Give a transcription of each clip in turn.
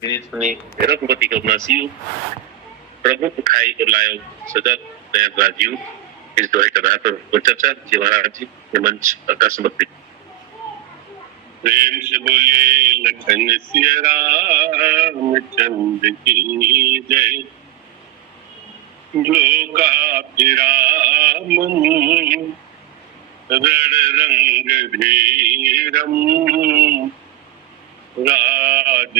Ini Raghupati को नासियो प्रभु उठाई और लायो सदत नयन राजीव इस दोहे का पर चर्चा जी महाराज जी ने मंच का समर्पित। प्रेम से बोलिए लखन सिया रामचंद्र की जय। लोकाभिरामं रण रंग धीरम राजीवनेत्रम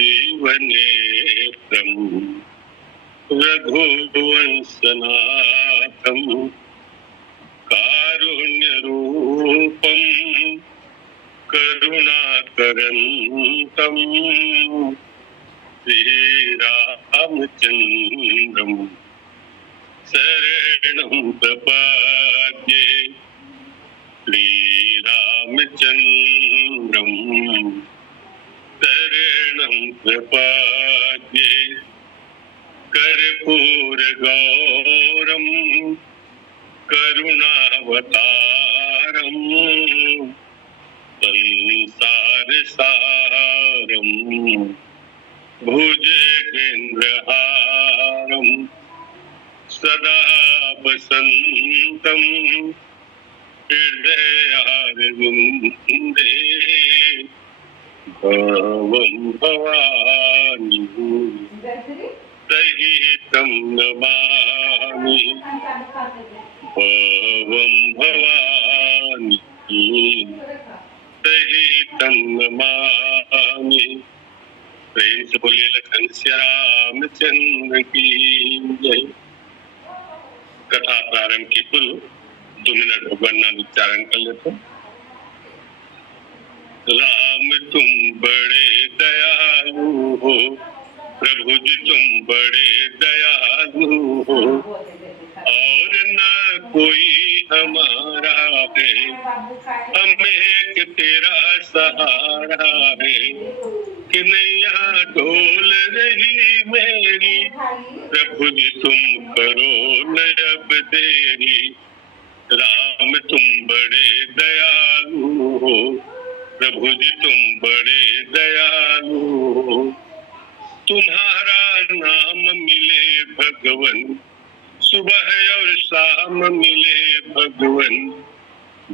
रघुवंशनाथम कारुण्यरूपम करुणाकरंतम श्रीरामचंद्रम शरणं प्रपद्ये। श्रीरामचंद्रम शरणं प्रपद्ये। कर्पूरगौरम करुणावतारम संसारसारम भुजगेन्द्रहारम सदा वसंतम हृदयारविंदे भवं भवानी सहितं नमामि भवं भवानी सहितं नमामि। प्रेम से बोलिए लखन सिया रामचंद्र की जय। कथा प्रारंभ की कुल 2 मिनट भगवान नाम उच्चारण कर लेते। राम तुम बड़े दयालु हो, प्रभु जी तुम बड़े दयालु हो, और न कोई हमारा है, हम एक तेरा सहारा है। कि नैया डोल रही मेरी, प्रभु जी तुम करो न अब देरी। राम तुम बड़े दयालु हो, प्रभु जी तुम बड़े दयालु हो, तुम्हारा नाम मिले भगवन, सुबह और शाम मिले भगवन,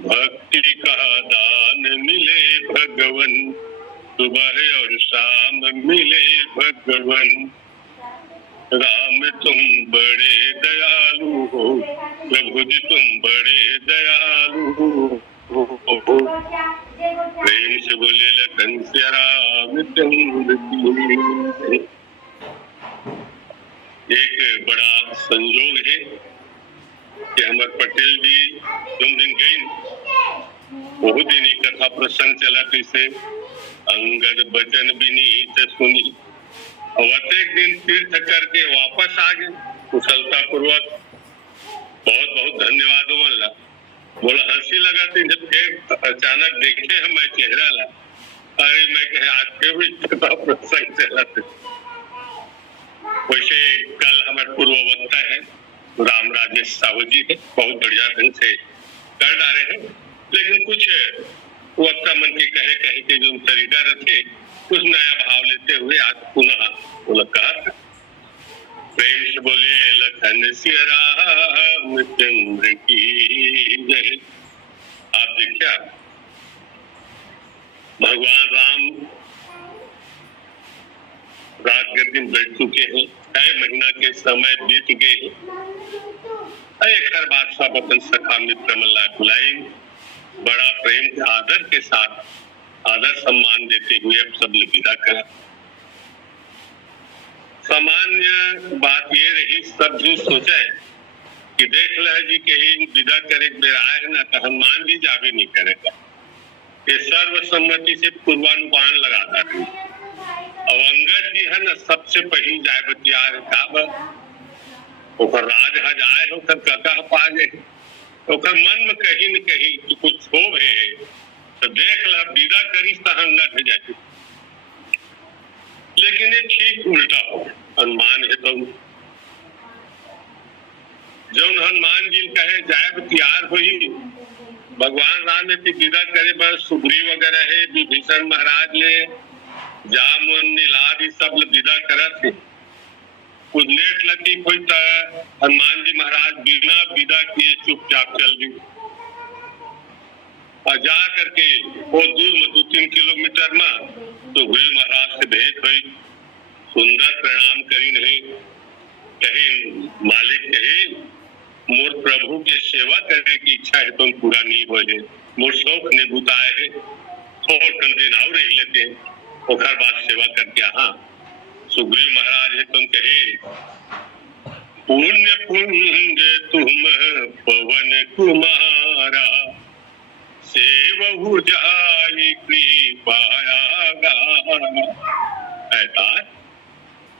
भक्ति का दान मिले भगवन, सुबह और शाम मिले भगवन। राम तुम बड़े दयालु हो, प्रभु जी तुम बड़े दयालु हो। प्रेम से बोले लखन सिया रामचंद्र की। एक बड़ा संयोग है कि हमारे पटेल जी जो दिन गई बहुत दिन कथा प्रसंग चला कैसे अंगद बचन विनीत सुनी, और एक दिन तीर्थ करके वापस आ गए कुशलता पूर्वक। बहुत बहुत धन्यवाद बोला। बोला हंसी लगाती जब फिर अचानक देखे मैं चेहरा ला, अरे मैं कहे आज के भी कथा प्रसंग चला थे। वैसे कल हमारे पूर्व वक्ता है राम राजेश साहू जी है, बहुत बढ़िया ढंग से कर डाले हैं, लेकिन कुछ वक्ता मन के कहे कहे के जो तरीका रखे कुछ नया भाव लेते हुए आज पुनः मुलाकात। प्रेम से बोलिए लखन सिया रामचंद्र की जय। आप देखिए भगवान राम रात के दिन बैठ चुके हैं, 6 महीना के समय बीत गए। एक हर बादशाह बतन सखा मित्र मल्ला बुलाई, बड़ा प्रेम के आदर के साथ आदर सम्मान देते हुए अब सब ने विदा करा। सामान्य बात ये रही, सब जो सोचा है कि देख ला जी कहीं विदा करे बेर आए ना तो हनुमान जी जावे नहीं करेगा, ये सर्वसम्मति से पूर्वानुमान लगाता है। और अंगद जी है ना सबसे पहले जाए बतियार ओकर राज हज आए होकर कका पा गए, ओकर मन में कहीं न कहीं कुछ क्षोभ है, तो देख ला विदा करिस तो अंगद हो जाए। लेकिन ये ठीक उल्टा हो, हनुमान है तो जो हनुमान जी कहे जाए बतियार हुई, भगवान राम ने विदा करे बस सुग्रीव वगैरह है, विभीषण महाराज ने जामुन नीलाद ये सब विदा करत थे। कुछ लेट लती कोई हनुमान जी महाराज बिना विदा किए चुपचाप चल गए और जा करके वो दूर में 2-3 किलोमीटर में तो गुरु महाराज से भेंट हुई। सुंदर प्रणाम करी नहीं, कहे मालिक कहे मोर प्रभु के सेवा करने की इच्छा है तुम पूरा नहीं हो है, मोर शौक ने बुताए है, थोड़ दिन और रह लेते हैं ओखर बाद सेवा करके। हाँ सुग्रीव महाराज है तुम कहे पुण्य पुण्य तुम पवन कुमारा सेवहु जाई कृपाया ऐसा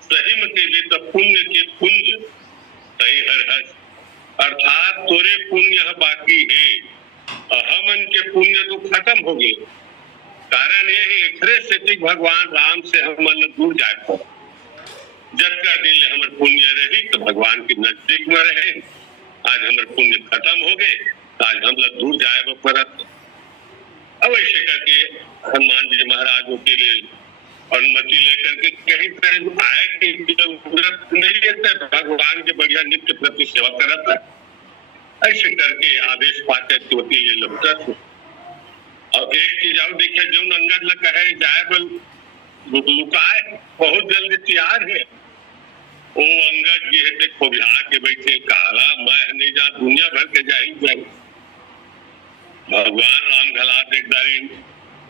सही में के लिए तो पुण्य के पुंज सही हर अर्थात तोरे पुण्य बाकी है, हमन के पुण्य तो खत्म हो गए। कारण ये है एकरे से भगवान राम से हम दूर जाए पर जब का दिन हमारे पुण्य रही तो भगवान के नजदीक में रहे। आज हमारे पुण्य खत्म हो गए, आज हम लोग दूर जाए परत। अब ऐसे करके हनुमान जी महाराज के लिए अनुमति लेकर के कहीं कहीं आए की जरूरत नहीं है, भगवान के बढ़िया नित्य प्रति सेवा करता। ऐसे करके आदेश पाते ये लगता था। और एक चीज और देखिए जो अंगद लग कहे जाए बल लुकाए बहुत जल्दी तैयार है। वो अंगद जी है खोबिहा के बैठे काला मैं नहीं जा दुनिया भर के जा ही जाए। भगवान राम घला देखदारी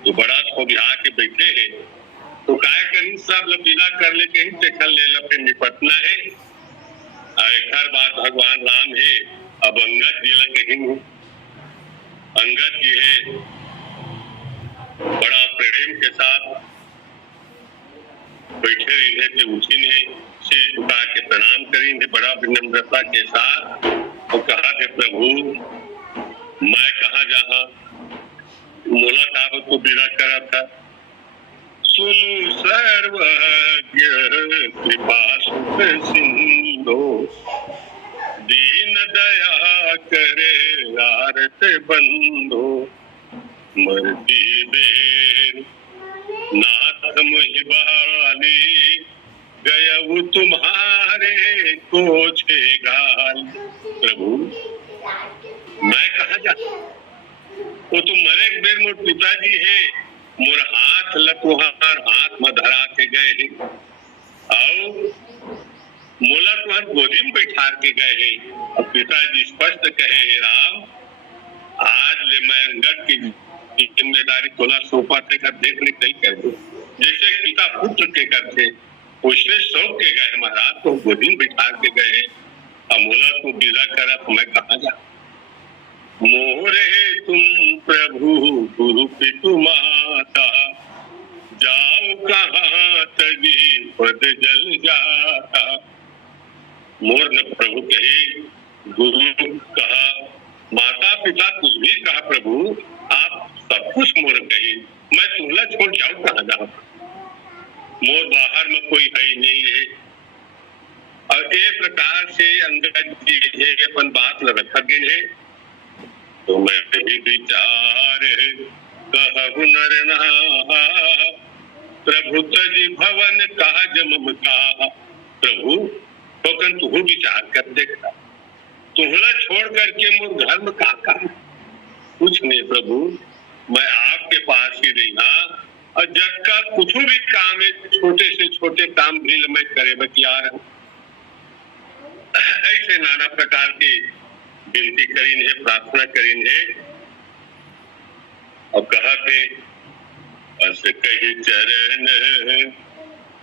जो बड़ा खोबिहा के बैठे है तो काय कहीं सब विदा कर ले कहीं देखल ले लपे निपटना है। हर बात भगवान राम है अब अंगद जी लग कहीं अंगद जी है बड़ा प्रेम के साथ बैठे रहे थे, उसी ने शीश झुका के प्रणाम करेंगे बड़ा विनम्रता के साथ और कहा थे प्रभु मैं कहा जहाँ मुलाकात को विदा करा था सुन सर्वज्ञ कृपा सुख सिंधु दीन दया करे आरत बंधो मरती बेर नाथ मुहिबाली गयऊ तुम्हारे कोछे गाल। प्रभु मैं कहा जा वो तुम मरे बेर मोर पिताजी है मोर हाथ लतुहार हाथ में धरा के गए और मोला तुहर गोदी में बैठा के गए हैं। और पिताजी स्पष्ट कहे हे राम आज ले मैं अंगद की जिम्मेदारी तोला सौंपा थे कर देख ले कहीं कर दो जैसे पिता पुत्र के करते उसने सौंप के गए महाराज तो गोदी में बिठा के गए अमोला को विदा करा तो मैं कहा जा मोरे तुम प्रभु गुरु पितु माता जाओ कहाँ तजी पद जल जाता। मोर ने प्रभु कहे गुरु कहा माता पिता कुछ भी कहा प्रभु आप सब कुछ मोर कहे मैं तुमला छोड़ जाऊं कहाँ जाऊं मोर बाहर में कोई है ही नहीं है। और एक प्रकार से अंगद जी अपन बात रखा गए है तो मैं भी विचार कहु नर नहा प्रभु तजी भवन कहा जम कहा। प्रभु टोकन तू विचार कर देखता तुहरा छोड़ करके मोर घर में काका कुछ नहीं प्रभु मैं आपके पास ही रहा और जब का कुछ भी काम है छोटे से छोटे काम भी मैं करे बतियार हूँ। ऐसे नाना प्रकार की विनती करीन है प्रार्थना करीन है और कहा थे अस कही चरण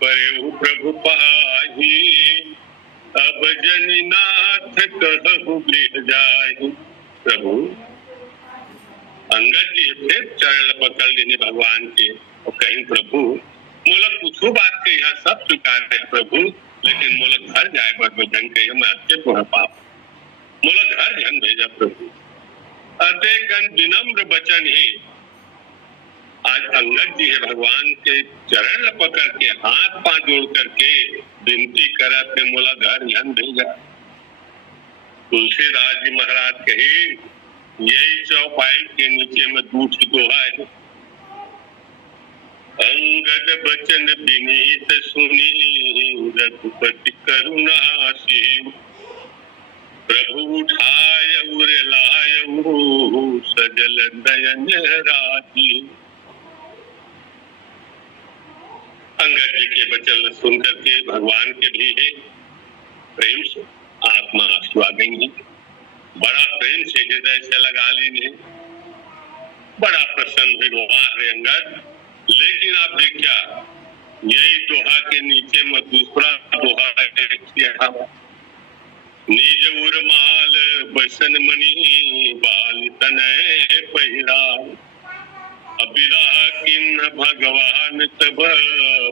परे प्रभु पाही अब जनीनाथ कहु गृह जाहि। प्रभु अंगद जी फिर चरण पकड़ लेने भगवान के और कहीं प्रभु मोला कुछ बात के यहाँ सब स्वीकार है प्रभु लेकिन मोला घर जाए पर जन के मैं अच्छे पूरा पाप मोला घर जन भेजा प्रभु अते कन विनम्र वचन है। आज अंगद जी है भगवान के चरण पकड़ के हाथ पांव जोड़ करके विनती करा थे मोला घर जन भेजा। तुलसीदास जी महाराज कहे यही चौपाई के नीचे में दूध दोहा है अंगद बचन विनीत सुनी रघुपति करुणा सीव। प्रभु उठाय उर लाय सजल दयन राजीव। अंगद जी के वचन सुनकर के भगवान के भी है प्रेम से आत्मा आंसू आ गई। बड़ा प्रेम से हृदय से लगा ली, बड़ा प्रसन्न हुए रे अंगद। लेकिन आप देखिया यही दोहा के नीचे में दूसरा दोहा है, निज उर माल बसन मणि बाल तनय पहिरा। अबिरा किन्न भगवान तब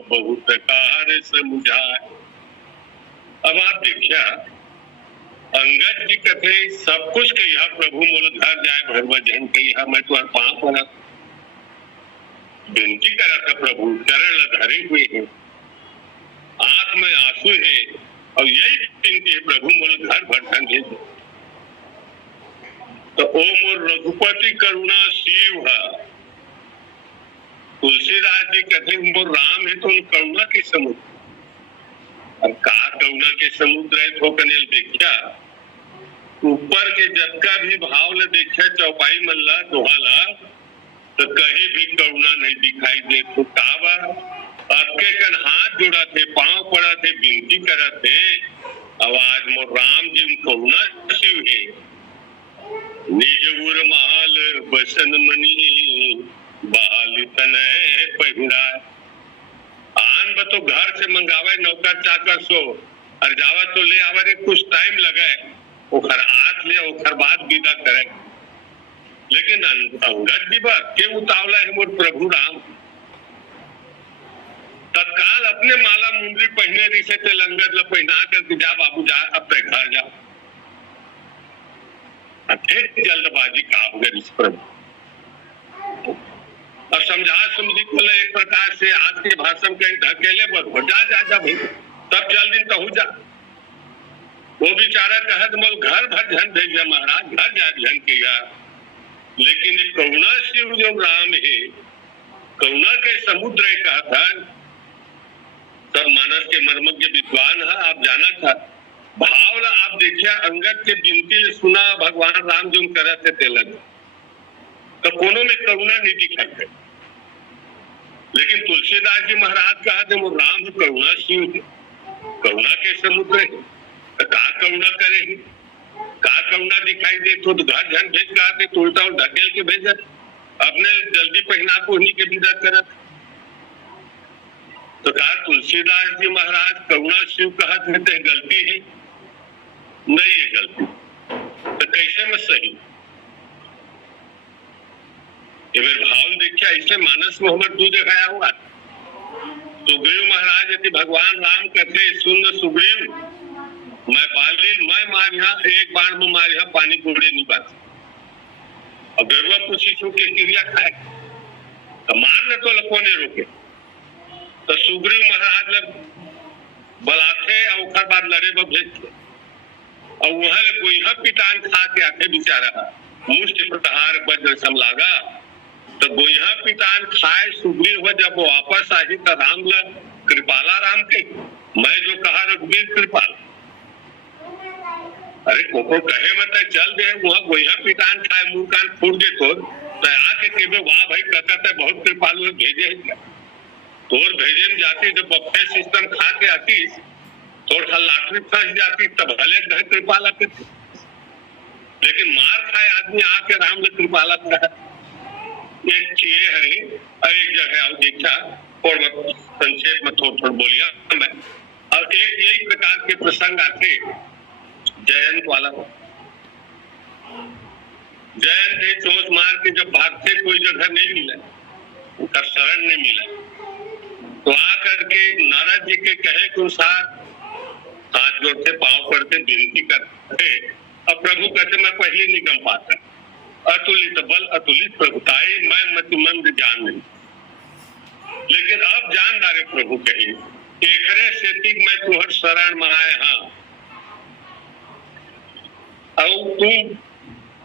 बहुत कार समझाए। अब आप देखिया अंगद जी कथे सब कुछ कहिया प्रभु मोल घर जाए भगवजन कहिया मैं तुम्हारे पांव पड़ा विनती करा था प्रभु चरण धरे हुए हैं, आंख में आंसू है और यही विनती है प्रभु मोल घर भर धन दे। तो ओ मोर रघुपति करुणा शिव है। तुलसीदास जी कहते मोर राम है तो उन करुणा के समुद्र। अब का करुणा के समुद्र है तो कनेल देखिया ऊपर के जबका भी भाव ले देखिया चौपाई मल्ला दोहाला तो कहीं भी करुणा नहीं दिखाई दे। तो कावा आपके कन हाथ जोड़ा थे पांव पड़ा थे विनती करा थे आवाज मोर राम जी करुणा शिव है। निज उर माल बसन मणि बाल तनय पहिरा। आन बतो घर से मंगावे नौकर चाकर सो और जावा तो ले आवे रे कुछ टाइम लगे ओखर हाथ ले ओखर बाद विदा करे। लेकिन अंगद जी के उतावला है मोर प्रभु राम तत्काल अपने माला मुंदरी पहने रही से अंगद ल पहना करके जा बाबू जा अपने घर जा। जल्दबाजी काम करी प्रभु और समझा समझी को एक प्रकार से आज के भाषण के ढकेले बस जा भाई तब चल दिन कहू जा। वो बेचारा कहत मोल घर भर झन भेजा महाराज घर जा झन किया। लेकिन करुणा शिव जो राम है करुणा के समुद्र है कहा था तब मानस के मर्मज्ञ विद्वान है। आप जाना था भाव आप देखिया अंगद के विनती सुना भगवान राम जो करे थे तेलक तो कोनो में करुणा नहीं दिखाई है। लेकिन तुलसीदास जी महाराज कहा थे वो राम करुणा शिव है करुणा के समुद्र है का करुणा करे का करुणा दिखाई दे तो घर झन भेज कहा तो उल्टा और ढकेल के भेजत अपने जल्दी पहना को उन्हीं के विदा करत। तो कहा तुलसीदास जी महाराज करुणा शिव कहा थे गलती है नहीं है गलती तो कैसे में सही ये भाव देखिए ऐसे मानस में हमारे तू दिखाया हुआ। सुग्रीव महाराज यदि भगवान राम कहते सुन सुग्रीव मैं बालिन मैं मारिया एक बार में मारिया पानी कोड़े नहीं बात और गरुआ पूछी छू के क्रिया खाए तो मारने तो लकोने रोके। तो सुग्रीव महाराज लग बलाथे और बाद लड़े भेज और वहां गोइहा पिटान खा के आते बेचारा मुष्ट प्रहार वज्र सम लागा। तो गोइहा पिटान खाए सुग्रीव जब वो वापस आई तो राम ल कृपाला राम के मैं जो कहा रघुवीर कृपाल अरे कोको कहे मत चल दे वहां गोइहा पिटान खाए मुंह कान फूट दे तो आके केबे वाह भाई कहता है बहुत कृपालु भेजे तोर भेजे में जाती जब बफे सिस्टम खा के आती थोड़ा लाटरी फंस जाती तब भले घर कृपाला करती। लेकिन मार खाए आदमी आके राम ल कृपाला कहा एक चीज हरे और एक जगह और देखा और संक्षेप में थोड़ा बोलिया मैं और एक यही प्रकार के प्रसंग आते जयंत वाला जयंत थे चोट मार के जब भागते कोई जगह नहीं मिला उनका शरण नहीं मिला तो आकर के नारद जी के कहे के अनुसार हाथ जोड़ते पांव पड़ते विनती करते और प्रभु कहते मैं पहले निगम पाता अतुलित बल अतुलित प्रभुताई मैं मतिमंद जान नहीं। लेकिन अब जान दारे प्रभु कही एकरे से मैं तुहर शरण में आए हाँ और तुम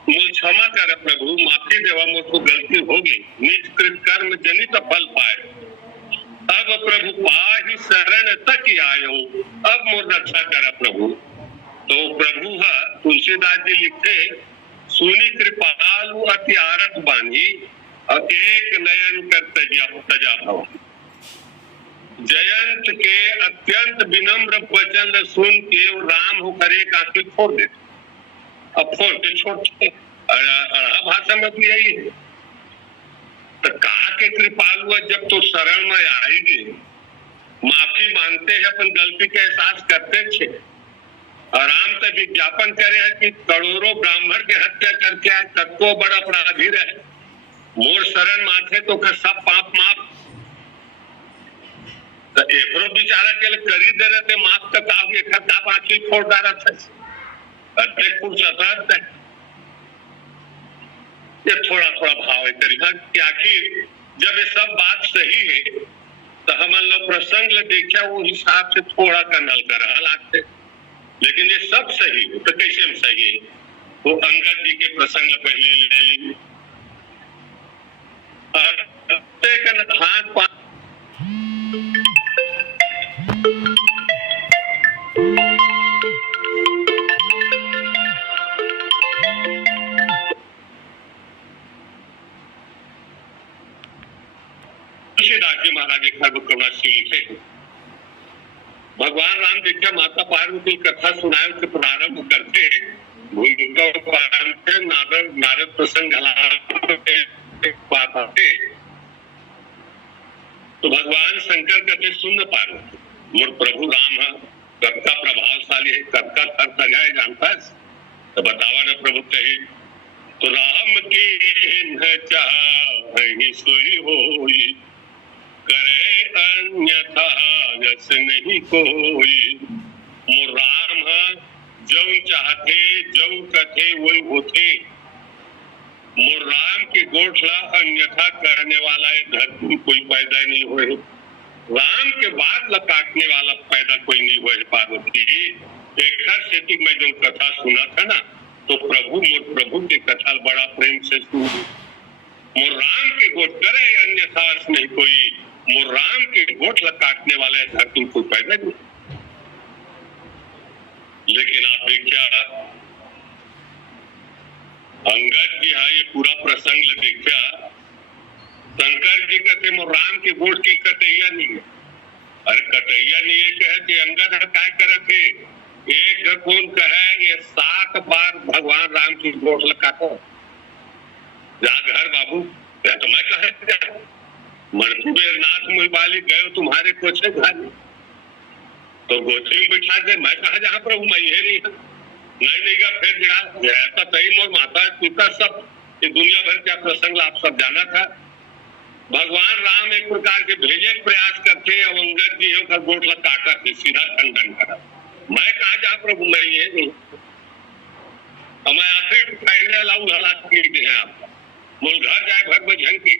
मुझे क्षमा कर प्रभु माफी देवा मुझको गलती होगी निज कृत कर्म जनित फल पाए तब प्रभु पाहि शरण तक आयो, अब मोर रक्षा कर प्रभु। तो प्रभु तुलसीदास जी लिखते, सुनी कृपालु अति आरत बानी, और एक नयन कर तजा भव। जयंत के अत्यंत विनम्र वचन सुन के राम हो करे कांति फोड़ देते, अब फोड़ के छोड़ते। भाषा में भी यही है, तो कहा के कृपालु जब तो शरण में आएगी, माफी मांगते हैं, अपन गलती का एहसास करते थे, आराम से विज्ञापन करे है कि करोड़ों ब्राह्मण के हत्या करके आए, तत्को बड़ा अपराधी रहे, मोर शरण माथे तो सब पाप माफ। तो एकरो बेचारा के लिए करी दे रहे थे माफ, तक आगे खत्ता बाकी फोड़ डाला था। ये थोड़ा थोड़ा भाव है करीबा कि आखिर जब ये सब बात सही है तो हम लोग प्रसंग देखा वो हिसाब से थोड़ा कन्नल कर हालात, लेकिन ये सब सही है तो कैसे में सही है, वो अंगद जी के प्रसंग पहले ले लेंगे। हाथ पा तुलसीदास जी महाराज एक करुणा लिखे, भगवान राम देखा माता पार्वती की कथा सुनाए के प्रारंभ करते नारद प्रसंग बात आते, तो भगवान शंकर कहते सुन पार्वती, मोर प्रभु राम है कब का प्रभावशाली है, कब का थर तगाए जानता है, तो बतावा ना प्रभु कहे, तो राम के चाह सोई होई, करे अन्यथा जस नहीं कोई। मोर राम जो चाहते जो कथे वही होते, मोर राम के गोठला अन्यथा करने वाला धरती में कोई पैदा नहीं हुए, राम के बाद ला काटने वाला पैदा कोई नहीं हुए। पार्वती एक हर सेटिंग में जो कथा सुना था ना, तो प्रभु मोर प्रभु की कथा बड़ा प्रेम से सुन, मोर राम के गोठ करे अन्यथा नहीं कोई, मोर राम के गोठ काटने वाले धरती को पैदा नहीं। लेकिन आप देखा अंगद जी ये पूरा प्रसंग देखा, शंकर जी कहते मोर राम के गोठ की कटैया नहीं है, अरे कटैया नहीं है कहे कि अंगद क्या करे थे, एक कौन कहे ये 7 बार भगवान राम की गोठ काटो, जा घर बाबू, तो मैं कहे नाथ मुलबाली गए तुम्हारे कोचे घाली, तो गोची में बिठा दे, मैं कहा जहाँ प्रभु मैं ही नहीं देगा, फिर जरा सही मोर माता पिता सब ये दुनिया भर का प्रसंग आप सब जाना था। भगवान राम एक प्रकार के भेजे प्रयास करते, अंगद जी का गोठ काटा थे, सीधा खंडन करा, मैं कहा जहाँ प्रभु मैं ये नहीं, मैं आखिर फाइनल आऊ हालात आपका मूल घर जाए भर में झंकी।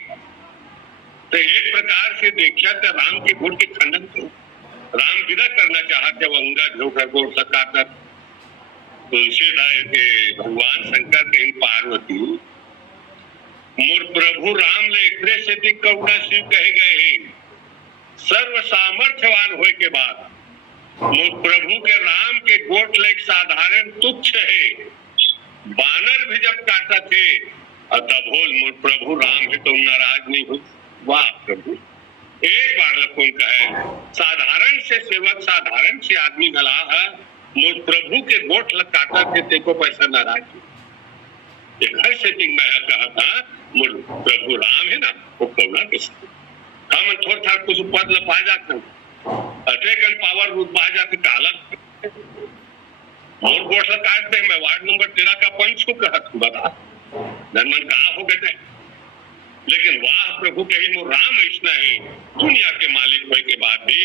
तो एक प्रकार से देखा तो राम के गुण के खंडन को राम विदा करना चाहते, अंगद जो गोठ काटा, तुलसीदास के भगवान शंकर के पार्वती मोर प्रभु राम ले इतने से करुणा शिव कहे गए हैं, सर्व सामर्थ्यवान होए के बाद मोर प्रभु के राम के गोठ ले साधारण तुच्छ है, बानर भी जब काटा थे तब मोर प्रभु राम है तो नाराज नहीं हुई। वाह प्रभु, एक बार लखन कहे साधारण से सेवक साधारण से आदमी गला है, मोर प्रभु के गोठ काटा थे तेको पैसा नाराज। एक हर सेटिंग में कहा था मोर प्रभु राम है ना वो करुणा के हम थोड़ा था कुछ पद लपा जाते, अटेकन पावर रूप पा जाते काला मोर गोठ काट दे, मैं वार्ड नंबर 13 का पंच को कहत बता धनमन कहा हो गए, लेकिन वाह प्रभु कही मोर राम ऐसा है, दुनिया के मालिक होने के बाद भी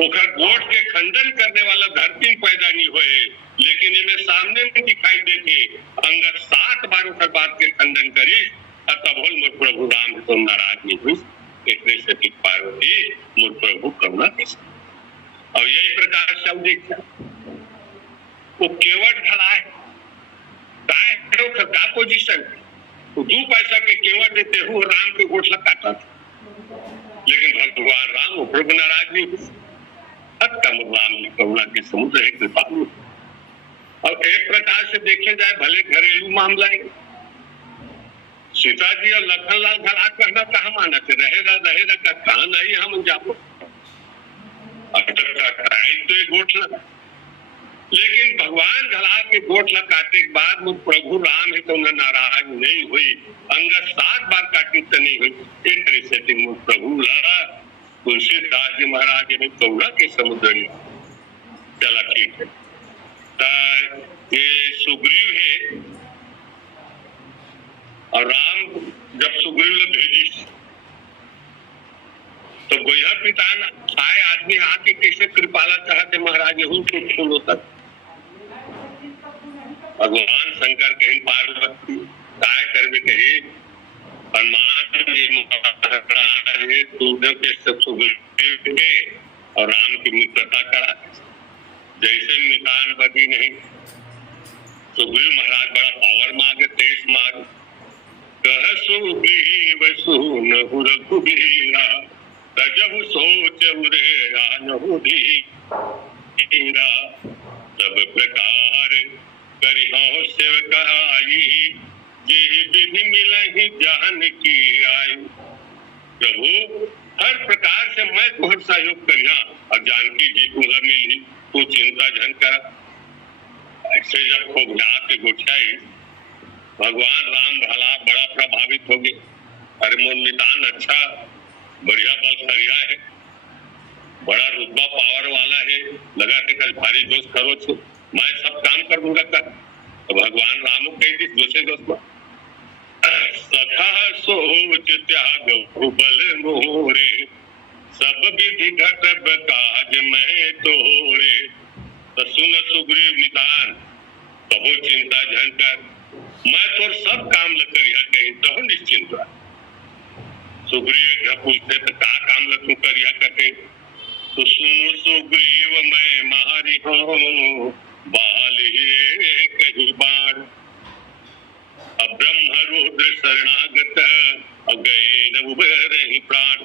ओखर गोठ के खंडन करने वाला धरती में पैदा नहीं हुए, लेकिन इन्हें सामने में दिखाई देते अंगद 7 बार ओखर बात के खंडन करी, तब मोर प्रभु राम तो नाराज नहीं हुई। इतने से पार्वती मोर प्रभु करुणा के और यही प्रकार से देखा वो केवट ढलाए का पोजीशन, 2 पैसा के केवट देते हुए राम के गोठ काटा था, लेकिन भगवान राम उपयोग नाराज नहीं हुए। अतम राम करुणा के समुद्र है, कृपालु। और एक प्रकार से देखे जाए भले घरेलू मामला है, सीता जी और लखन लाल घरा कहना कहा माना थे, रहेगा का कहा नहीं हम जाओ तो एक गोठला, लेकिन भगवान घला के गोठला काटे के बाद वो प्रभु राम है तो उन्हें नाराज नहीं हुई। अंगद 7 बार काटी तो नहीं हुई। एक तरह से प्रभु तुलसीदास जी महाराज ने कौड़ा के समुद्र में चला ठीक है। ये सुग्रीव है और राम जब सुग्रीव ने भेजी तो गोया पिता आए आदमी आके कैसे कृपाला चाहते महाराज यहू कुछ होता। भगवान शंकर कहीं पार्वती काय करवे कही हनुमान जी महाराज सूर्य के सब सुग्रीव के और राम की मित्रता करा, जैसे नितान बदी नहीं। सुग्रीव महाराज बड़ा पावर मांगे, तेज मांगे, कह सुग्रीव सुनहु रघुबीरा तजहु सोच उरे जानहु धीरा सब प्रकार करिहौ सेवकाई जे विधि मिलहि जान की आई। प्रभु हर प्रकार से मैं तुहर सहयोग करिया और जानकी जी तुहरा मिली, तू चिंता झन कर। ऐसे जब खूब के गोठाई भगवान राम भला बड़ा प्रभावित हो गए। अरे मोर निदान अच्छा बढ़िया बल खरिया है, बड़ा रुतबा पावर वाला है, लगा के कल भारी दोस्त करो छो, मैं सब काम कर दूंगा कर। तो भगवान राम कह दी दूसरे दोस्त में सखा सोच त्याग बल मोरे सब विधि घटब काज मैं तोरे। तो सुन सुग्रीव निदान कहो चिंता झन कर, मैं तोर सब काम ल करिया कहीं तो निश्चिंत रह। सुग्रीव पूछते तो का काम ल तू करिया कटे, तो सुनो सुग्रीव मैं मारी हूँ बाल ही कही बाण, अब ब्रह्म रुद्र शरणागत अब गए न उबर ही प्राण।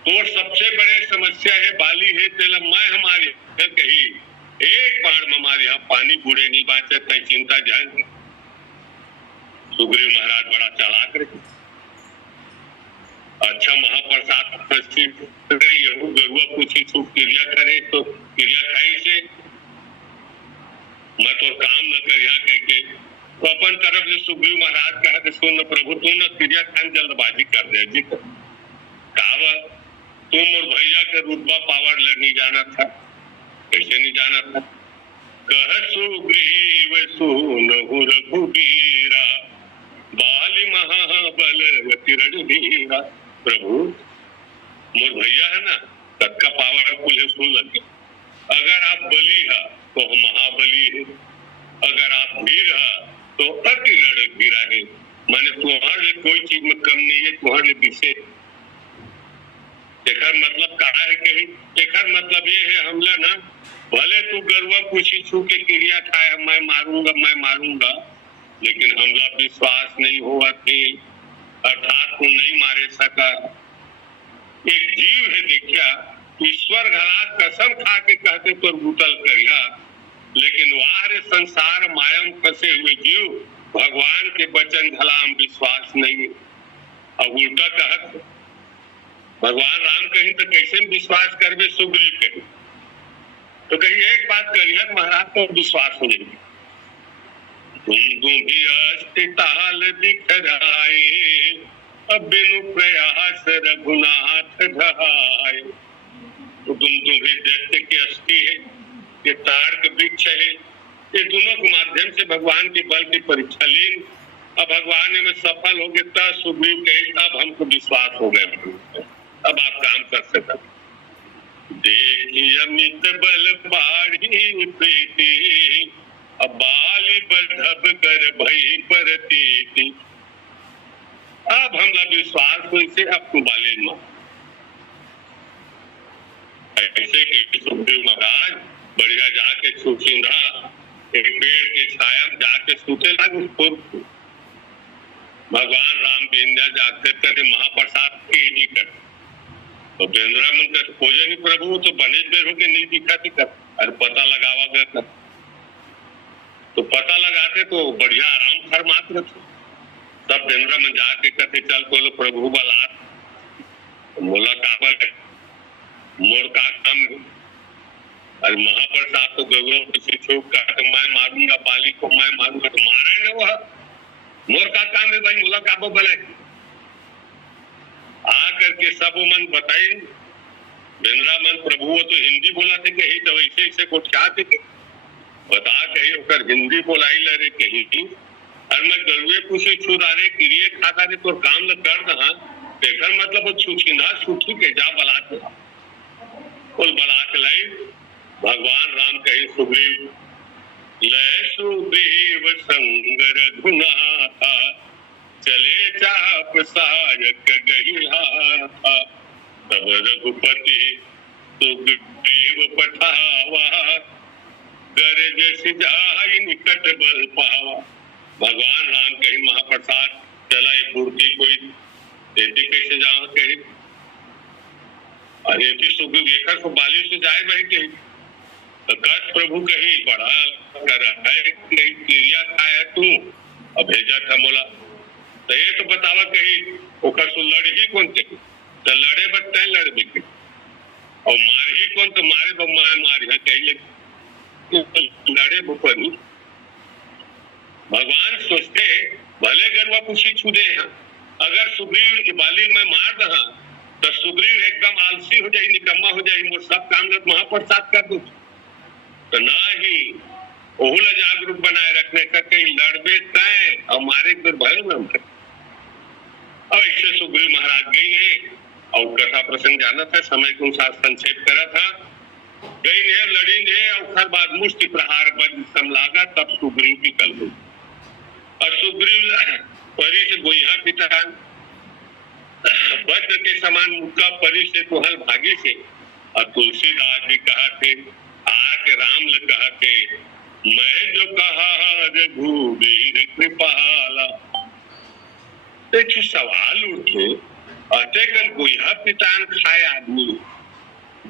तो सबसे बड़े समस्या है बाली है तेला मैं हमारी कही एक बाण में हमारे यहाँ पानी बूढ़े नहीं बाँचे तय चिंता जान। सुग्रीव महाराज बड़ा चालाक रहे। अच्छा महाप्रसाद गरुआ पूछी तू क्रिया करे तो क्रिया खाई से मैं तो काम न करिया कह के तो अपन तरफ से सुग्रीव महाराज कहा कि सुन प्रभु तू न क्रिया खान जल्दबाजी कर दे जी कहा तुम और भैया के रुतबा पावर लड़नी जाना था, कैसे नहीं जाना था। कह सुग्रीव सुनहु रघुबीरा बाली महाबल रणधीरा। प्रभु मोर भैया है ना सबका पावर कुल सुन लगे। अगर आप बली है तो हम महाबली है, अगर आप वीर है तो अति रणधीरा है। माने तुम्हारे कोई चीज में कम नहीं है, तुम्हारे विशेष। एकर मतलब कहा है कहीं, एकर मतलब ये है हमला ना भले तू गरुआ पूछी छू के क्रिया खाए मैं मारूंगा, लेकिन हमला विश्वास नहीं हुआ थी अर्थात तू नहीं मारे सका। एक जीव है देखिया ईश्वर घला कसम खा के कहते तो गुतल करिया, लेकिन वाहरे संसार मायम फंसे हुए जीव भगवान के वचन घला हम विश्वास नहीं। अब उल्टा कहत भगवान राम कहीं तो कैसे विश्वास करबे सुग्रीव कहीं तो कहीं एक बात करिए महाराज को विश्वास हो जाएगी। तुम भी अस्तिताल दिखराए अब बिनु प्रयास रघुनाथ ढाए। तो तुम भी दैत्य की अस्थि है, ये तार के वृक्ष है, ये दोनों के माध्यम से भगवान के बल की परीक्षा ली। अब भगवान में सफल हो गए तब सुग्रीव कहे अब हमको विश्वास हो गया, अब आप काम कर सकते। देखिए अमित बल बाढ़ी प्रीति अब बाली बधब कर भई परतीति। अब हमला विश्वास हुई से अब तू बाले मां ऐसे सुग्रीव महाराज बढ़िया जाके सुचिंदा एक पेड़ के छाया जाके सूते लगे। भगवान राम बिंदा जाते करे महाप्रसाद की कर तो बेंद्रा मन का खोजे नहीं प्रभु तो बने देर हो के नहीं दिखा थी कर अरे पता लगावा गया कर तो पता लगाते तो बढ़िया आराम फरमाते थे सब बेंद्रा में जाके कहते चल तो प्रभु बलात मोला काबर मोर का काम अरे महाप्रसाद तो गौरव किसी छोक का तो मैं मारूंगा बाली को मैं मारूंगा तो मारा है ना वह मोर का काम है भाई मोला काबो बले आ करके सब मन बताई बेंद्रा मन प्रभु वो तो हिंदी बोला थे कहीं तो ऐसे ऐसे को क्या थे बता कही ओकर हिंदी बोलाई ले कहीं और मैं गरुए पूछे छुदारे क्रिए खाता थे तो काम ल कर दहा देखर मतलब वो छुछिंदा छुछी के जा बलात उस बलात लाई भगवान राम कहे सुग्रीव ले सुग्रीव संग रघुनाथा चले चाप सहायक गहिहाथा तब रघुपति सुग्रीव पठावा गरज सिजाई निकट बल पावा भगवान राम कही महाप्रसाद चलाई पूर्ति कोई देती कैसे जा कही अरे सुग्रीव देखकर को बाली से जाए भाई कही तो कच प्रभु कही बड़ा कर है कही क्रिया खाया तू अब भेजा था मोला तो ये तो बतावा कही ओकर सु लड़ ही कौन थे तो लड़े बत्ते लड़ भी और मार ही कौन तो मारे मार है कही लगे लड़े बुपनी भगवान सोचते भले गरवा पूछी छुदे हैं अगर सुग्रीव बाली में मार दहा तो सुग्रीव एकदम आलसी हो जाए निकम्मा हो जाए वो सब काम महाप्रसाद कर दो तो ना ही ओहुल जागरूक बनाए रखने का कहीं लड़बे तय और मारे दुर्भय में और इससे सुग्रीव महाराज गई है और कथा प्रसंग जाना था समय के अनुसार संक्षेप करा था गई ने लड़ी ने और बाद मुष्टि प्रहार बद समलागा तब सुग्रीव की कल हुई और सुग्रीव परी से गोइहा पिता वज्र के समान मुक्का परी से तुहल भागी से और तुलसीदास जी कहा थे आके राम ल कहा थे मैं जो कहा रघुवीर कृपाला एक सवाल उठे अटेकन गोइहा पितान खाए आदमी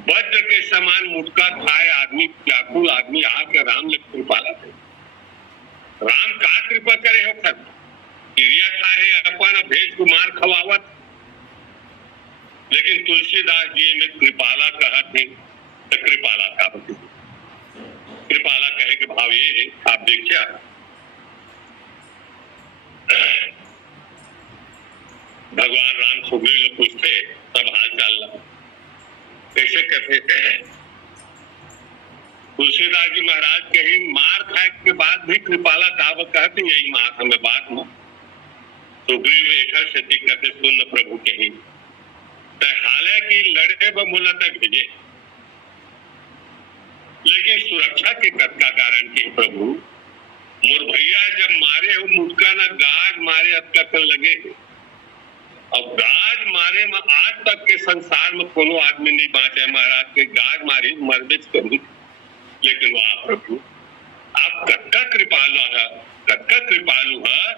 वज्र के समान मुटका खाए आदमी व्याकुल आदमी आके राम ल कृपाला थे राम का कृपा करे हो खत क्रिया खाए अपन भेज कुमार खवावत लेकिन तुलसीदास जी ने कृपाला कहा थे तो कृपाला का कृपाला कहे के भाव ये है आप देखिए भगवान राम सुग्रीव लोग पूछते तब हाल चाल कैसे कहते तुलसीदास जी महाराज कहीं मार खाए के बाद भी कृपाला काव कहते यही मार हमें बात में सुग्रीव एक से दिक्कत सुन प्रभु कहीं हालांकि लड़े व मूला तक भेजे लेकिन सुरक्षा के का कारण के प्रभु मोर भैया जब मारे हो मुटका ना गाज मारे अटका कर लगे अब गाज मारे में आज तक के संसार में कोनो आदमी नहीं बांचे महाराज के गाज मारी मरबेच करी लेकिन वाह प्रभु आप कत्का कृपालु है कत्का कृपालु है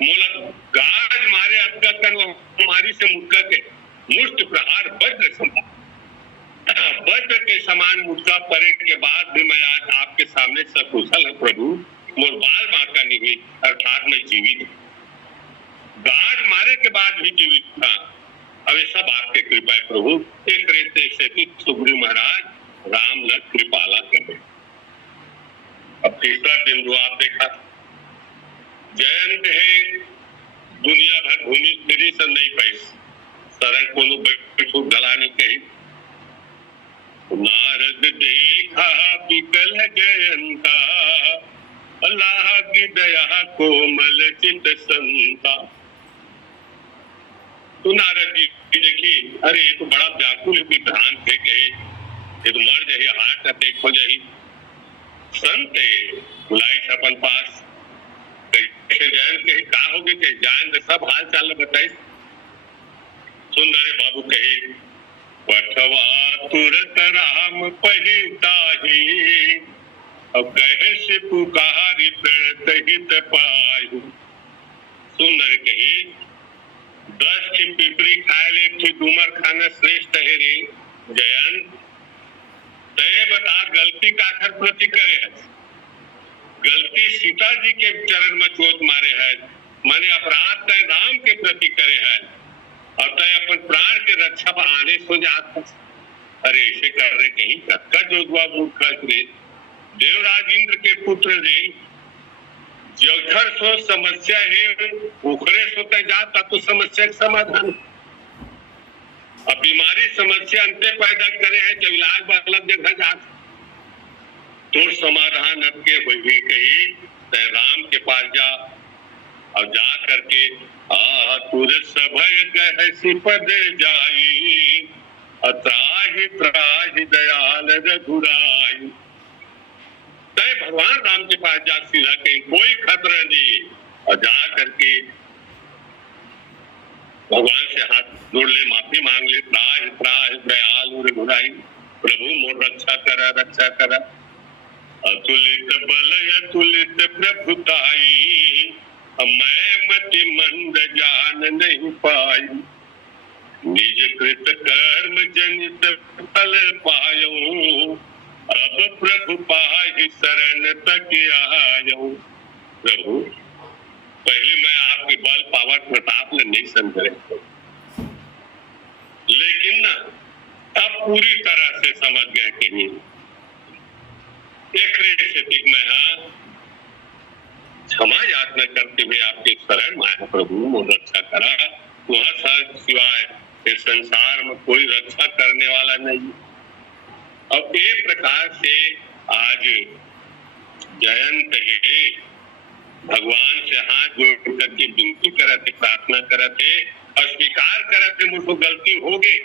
मोला गाज मारे अटका कर मारी से मुटका के मुष्ट प्रहार वज्र के समान मुटका परे के बाद भी मैं आज आपके सामने सकुशल है प्रभु मोर बाल बांका नहीं हुई अर्थात मैं जीवित गाज मारे के बाद भी जीवित था अब ये सब आपके कृपा है प्रभु एक रेते से सुग्रीव महाराज राम ल कृपाला करे अब तीसरा बिंदु आप देखा जयंत है दुनिया भर घूमी फिरी सब नहीं पैसे सरल कोनो बैठो गलाने कही नारद देखा बिकल जयंता अल्लाह की दया कोमल चित संता तो नारद जी देखी अरे ये तो बड़ा व्याकुल विधान थे कहे ये तो मर जाए हार्ट अटैक हो जाए संत बुलाई अपन पास कैसे जयंत कही का हो गए जान सब हाल चाल बताई सुंदर बाबू कहे पठवा तुरंत राम पहिताही अब कहे से पुकारी प्रणत हित पायु सुंदर कहे 10 की पिपरी खाए ले एक डूमर खाना श्रेष्ठ है रे जयंत। तय बता गलती काखर प्रति करे है? गलती सीता जी के चरण में चोट मारे है, माने अपराध तय राम के प्रति करे है और तय अपन प्राण के रक्षा पर आने सो जाता। अरे ऐसे कर रहे कहीं कक्का जोगवा मूर्ख रे, देवराज इंद्र के पुत्र रे, जखर सो समस्या है उखरे सोते जाता तो समस्या का समाधान। अब बीमारी समस्या अंते पैदा करे है जब इलाज अलग जगह जा तो समाधान अब के हुई कही तय राम के पास जा और जा करके तुरंत सभय कह सिपद जाई अत्राहि त्राहि दयाल रघुराई। तय भगवान राम के पास जा सीधा कहीं कोई खतरा नहीं और जा करके भगवान से हाथ जोड़ ले, माफी मांग ले, त्राहि त्राहि दयाल रघुराई, प्रभु मोर रक्षा करा। अतुलित बल अतुलित प्रभुताई, मैं मति मंद जान नहीं पाई, निज कृत कर्म जनित फल पायो, अब प्रभु पाहि शरण तक आयो। प्रभु पहले मैं आपके बल पावर प्रताप में नहीं समझ रहे, लेकिन ना अब पूरी तरह से समझ गए कहीं एक स्थिति में क्षमा याचना करते हुए आपके शरण में आया। प्रभु मोर रक्षा करा, वहाँ सिवाय इस संसार में कोई रक्षा करने वाला नहीं। अब एक प्रकार से आज जयंत है भगवान से हाथ जोड़ करके विनती करते, प्रार्थना करते और स्वीकार करते मुझको गलती हो गई,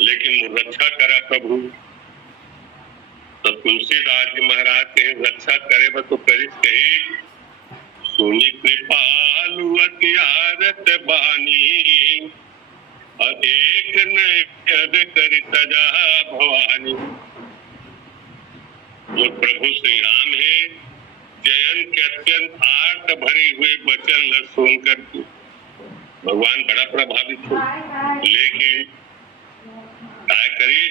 लेकिन मुझ रक्षा करा प्रभु। तो तुलसीदास जी महाराज कहे रक्षा करे तो करिस कही, सुनी कृपालु अतियारत बानी, और एक नयद करि तजा भवानी। जो प्रभु श्री राम है जयंत के अत्यंत आर्त भरे हुए वचन न सुन करके भगवान बड़ा प्रभावित हो, लेकिन क्या करे,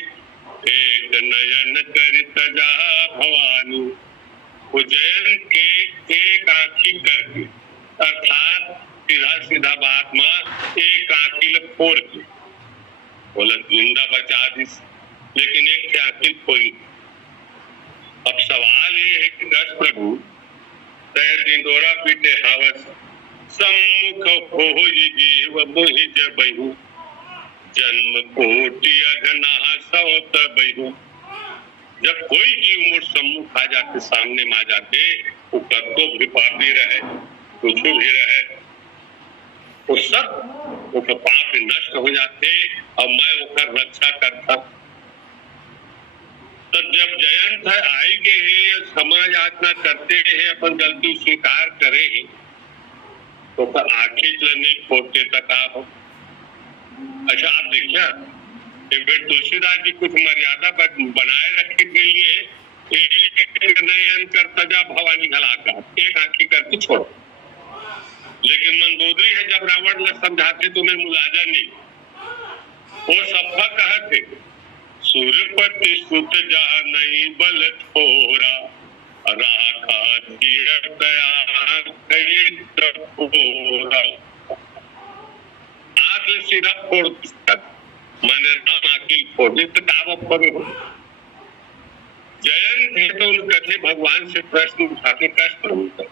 एक नयन करि तजा भवानी, जयंत के एक आंखी करके अर्थात सीधा सीधा बात में एक आंखी फोड़ के बोला जिंदा बचा दी, लेकिन एक आंखी फोड़ी। अब सवाल ये है कि दस प्रभु तय दिंदोरा पीटे हावस सम्मुख हो जीव मोहि जबहु, जन्म कोटि अघना सौत बहू। जब कोई जीव मुझ सम्मुख आ जाते, सामने में आ जाते, वो कत्तो भी पापी रहे कुछ भी रहे, वो सब वो पाप नष्ट हो जाते और मैं ओकर रक्षा करता। तब जब जयंत है आई गए है क्षमा याचना करते है, अपन गलती स्वीकार करे है, तो आखिर नहीं फोड़ते तक आप। अच्छा आप देखिए तुलसीदास जी कुछ मर्यादा बनाए रखने के लिए नयन करता जा भवानी घलाका एक आंखी करके छोड़ो, लेकिन मंदोदरी है जब रावण ने समझाते तुम्हें मुलाजा नहीं, वो सफा कहते सूर्यपति सुत जा नहीं बल थोड़ा, राखा आखिर सीधा फोड़ मैंने राम आखिर फोड़े तो दावत पर जयंत है तो उन कथे भगवान से प्रश्न उठाते कष्ट प्रभु कर।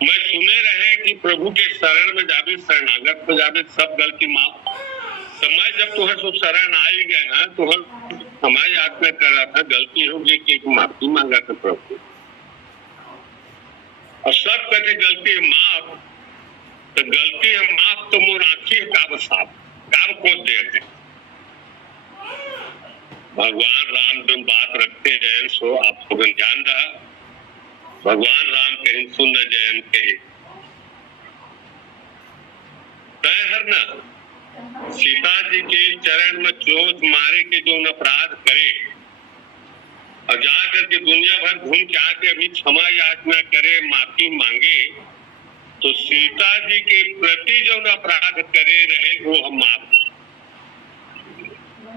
मैं सुने रहे कि प्रभु के शरण में जावे शरणागत में जावे सब गलती माफ। समय जब तुहर सब शरण आई गए हैं तो समय याद में कर रहा था गलती होगी कि माफी मांगा था प्रभु, और सब कहते गलती है माफ, तो गलती है माफ तो मोर आखी है काब साफ काब को दे। भगवान राम जो बात रखते हैं सो आप लोगों ध्यान रहा, भगवान राम कहीं सुन जयन कहे तय हर ना सीता जी के चरण में चोट मारे के जो अपराध करे और जाकर के दुनिया भर घूम के आके अभी क्षमा याचना करे माफी मांगे, तो सीता जी के प्रति जो अपराध करे रहे वो हम माफ,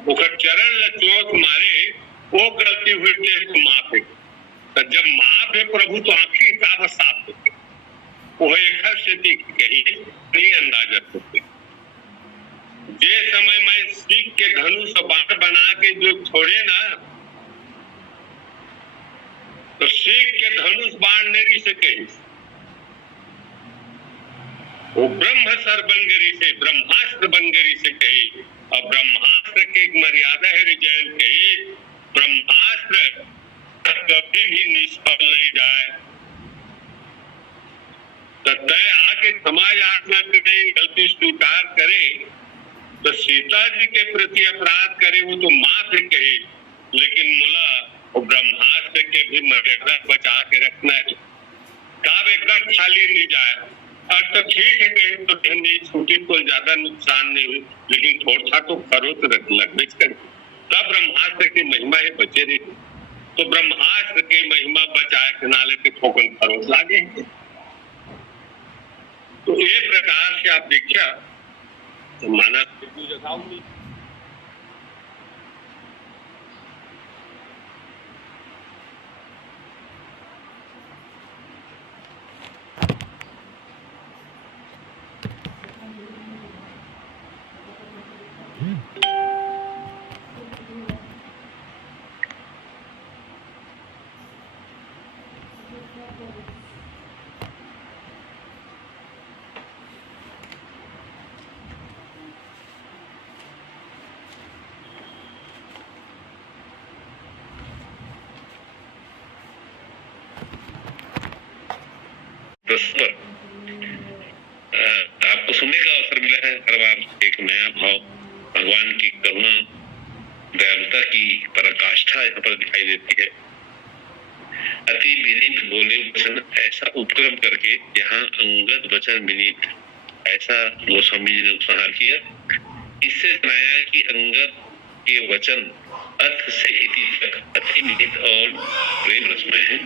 ओकर चरण ल चोट मारे वो गलती हुई तो माफ है। तो जब माफ है प्रभु तो आखिर हिसाब साफ होते वो एक से कही नहीं अंदाजा होते। जे समय में सीख के धनुष बाण बना के जो छोड़े ना, तो सीख के धनुष बाण नहीं सके, वो ब्रह्म सर बनगरी से ब्रह्मास्त्र बनगरी से कही। और ब्रह्मास्त्र की एक मर्यादा है रिजैन कही, ब्रह्मास्त्र कभी भी निष्फल नहीं जाए। तो तय आके समाज आत्मा करे, गलती स्वीकार करे, तो सीता जी के प्रति अपराध करे वो तो माफ कहे, लेकिन मुला वो ब्रह्मास्त्र के भी मर्यादा बचा के रखना है, काब एकदम खाली नहीं जाए। और तो ठीक है कहीं तो नहीं छूटी, कोई ज्यादा नुकसान नहीं हुई, लेकिन थोड़ा तो खरोच लगने कर तब ब्रह्मास्त्र की महिमा है बचे रही। तो ब्रह्मास्त्र की महिमा बचाए के नाले के ठोकन खरोच लागे। तो ये प्रकार से आप देखिए तो माना जगाऊंगी आपको सुनने का अवसर मिला है। हर बार एक नया भाव, भगवान की करुणा, दयालुता की पराकाष्ठा यहाँ पर दिखाई देती है। अति विनीत बोले वचन ऐसा उपक्रम करके यहाँ अंगद वचन विनीत ऐसा गोस्वामी जी ने उपसंहार किया। इससे सुनाया कि अंगद के वचन अर्थ से इति तक अति विनीत और प्रेम रसमय है।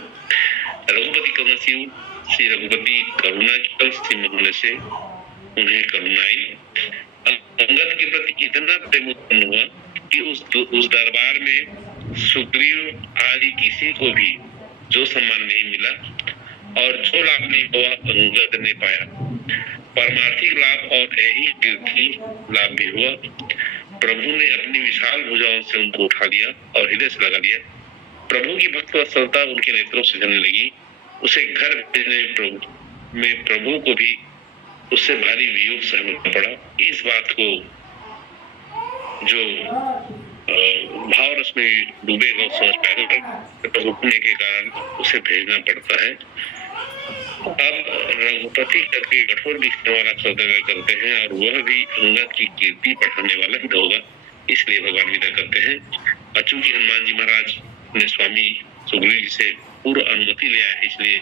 रघुपति करुणा श्री रघुपति करुणा की सिंह से उन्हें करुणाई। अंगद के प्रति इतना प्रेम उत्पन्न हुआ कि उस दरबार में सुग्रीव आदि किसी को भी जो सम्मान नहीं मिला और जो लाभ नहीं हुआ अंगद ने पाया। परमार्थिक लाभ और यही कीर्ति लाभ भी हुआ। प्रभु ने अपनी विशाल भुजाओं से उनको उठा लिया और हृदय से लगा लिया। प्रभु की भक्त वत्सलता उनके नेत्रों से झलने लगी। उसे घर भेजने में प्रभु को भी उससे भारी वियोग सहना पड़ा। इस बात को जो भाव रस में डूबेगा उस समझ पाएगा, रुकने के कारण उसे भेजना पड़ता है। अब रघुपति करके कठोर दिखने वाला सौदागर करते हैं और वह भी अंगद की कीर्ति बढ़ाने वाला ही होगा, इसलिए भगवान विदा करते हैं। और चूंकि हनुमान जी महाराज ने स्वामी सुग्रीव जी से पूर्व अनुमति लिया है, इसलिए